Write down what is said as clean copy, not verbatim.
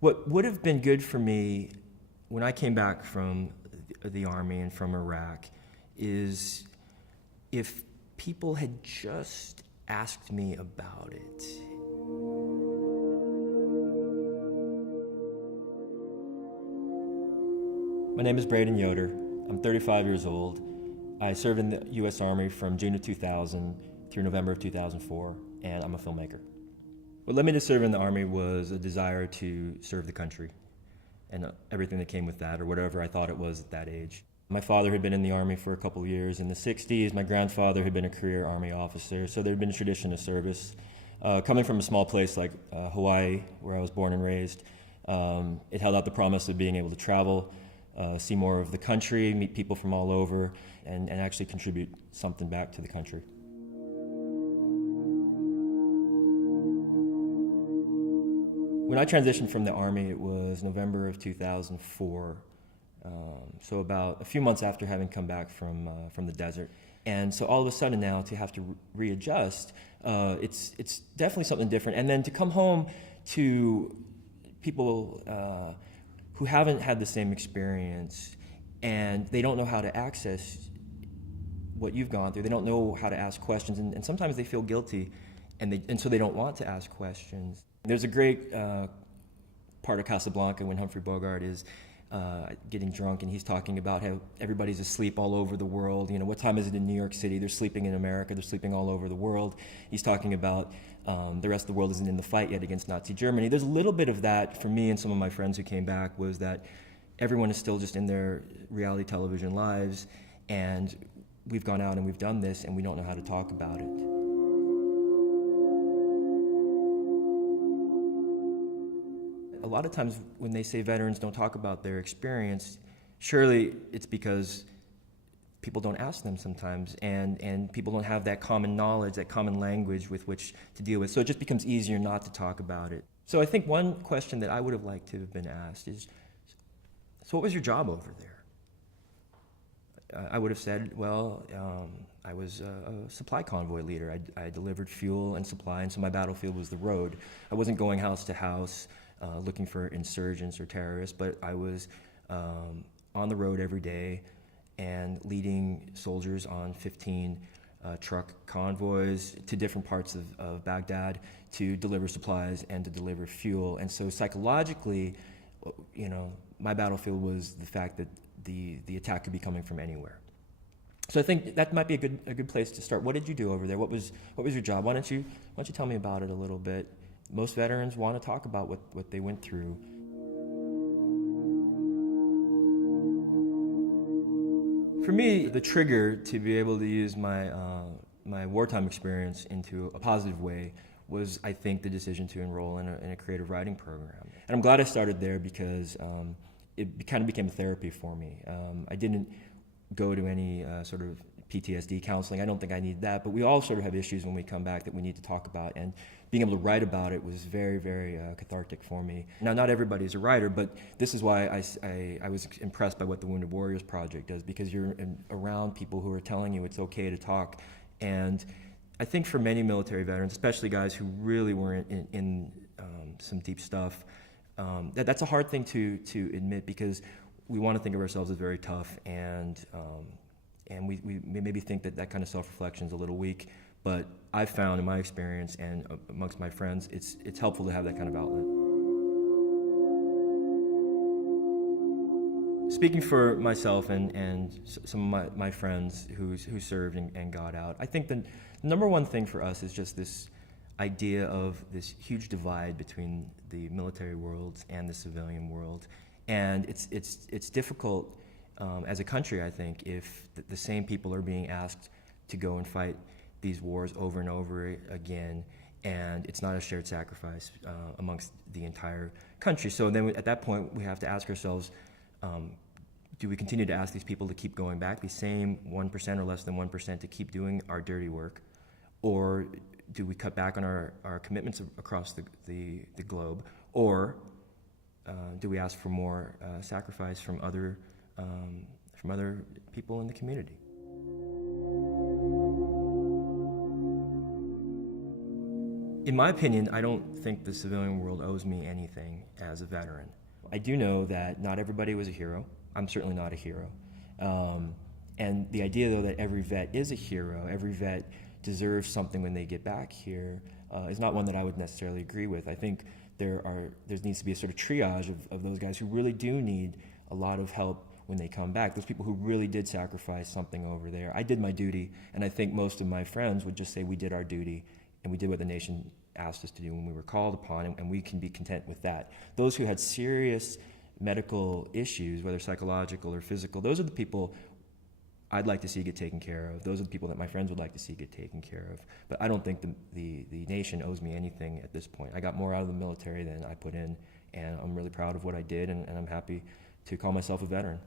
What would have been good for me when I came back from the Army and from Iraq is if people had just asked me about it. My name is Brayden Yoder. I'm 35 years old. I served in the U.S. Army from June of 2000 through November of 2004, and I'm a filmmaker. What led me to serve in the Army was a desire to serve the country and everything that came with that, or whatever I thought it was at that age. My father had been in the Army for a couple of years in the 60s. My grandfather had been a career Army officer, so there had been a tradition of service. Coming from a small place like Hawaii, where I was born and raised, it held out the promise of being able to travel, see more of the country, meet people from all over, and actually contribute something back to the country. When I transitioned from the Army, it was November of 2004, so about a few months after having come back from the desert. And so all of a sudden now to have to readjust, it's definitely something different. And then to come home to people who haven't had the same experience and they don't know how to access what you've gone through. They don't know how to ask questions, and sometimes they feel guilty, and so they don't want to ask questions. There's a great part of Casablanca when Humphrey Bogart is getting drunk, and he's talking about how everybody's asleep all over the world. You know, what time is it in New York City? They're sleeping in America. They're sleeping all over the world. He's talking about the rest of the world isn't in the fight yet against Nazi Germany. There's a little bit of that for me and some of my friends who came back, was that everyone is still just in their reality television lives, and we've gone out and we've done this, and we don't know how to talk about it. A lot of times when they say veterans don't talk about their experience, surely it's because people don't ask them sometimes, and people don't have that common knowledge, that common language with which to deal with. So it just becomes easier not to talk about it. So I think one question that I would have liked to have been asked is, so what was your job over there? I would have said, well, I was a supply convoy leader. I delivered fuel and supply, and so my battlefield was the road. I wasn't going house to house looking for insurgents or terrorists, but I was on the road every day and leading soldiers on 15 truck convoys to different parts of Baghdad to deliver supplies and to deliver fuel. And so psychologically, you know, my battlefield was the fact that the attack could be coming from anywhere. So I think that might be a good place to start. What did you do over there? What was your job? Why don't you tell me about it a little bit? Most veterans want to talk about what they went through. For me, the trigger to be able to use my my wartime experience into a positive way was, I think, the decision to enroll in a creative writing program. And I'm glad I started there because it kind of became therapy for me. I didn't go to any sort of PTSD counseling. I don't think I need that, but we all sort of have issues when we come back that we need to talk about, and being able to write about it was very, very cathartic for me. Now, not everybody's a writer, but this is why I was impressed by what the Wounded Warriors Project does, because you're around people who are telling you it's okay to talk. And I think for many military veterans, especially guys who really were in some deep stuff, that's a hard thing to admit, because we want to think of ourselves as very tough, and we maybe think that kind of self-reflection is a little weak. But I've found in my experience and amongst my friends, it's helpful to have that kind of outlet. Speaking for myself and some of my friends who served and got out, I think the number one thing for us is just this idea of this huge divide between the military world and the civilian world. And it's difficult as a country, I think, if the same people are being asked to go and fight these wars over and over again, and it's not a shared sacrifice amongst the entire country. So then at that point, we have to ask ourselves, do we continue to ask these people to keep going back, the same 1% or less than 1%, to keep doing our dirty work? Or do we cut back on our commitments across the globe? Or do we ask for more sacrifice from other people in the community? In my opinion, I don't think the civilian world owes me anything as a veteran. I do know that not everybody was a hero. I'm certainly not a hero. And the idea, though, that every vet is a hero, every vet deserves something when they get back here, is not one that I would necessarily agree with. I think there needs to be a sort of triage of those guys who really do need a lot of help when they come back. Those people who really did sacrifice something over there. I did my duty, and I think most of my friends would just say we did our duty, and we did what the nation asked us to do when we were called upon, and we can be content with that. Those who had serious medical issues, whether psychological or physical, those are the people I'd like to see get taken care of. Those are the people that my friends would like to see get taken care of. But I don't think the nation owes me anything at this point. I got more out of the military than I put in, and I'm really proud of what I did, and I'm happy to call myself a veteran.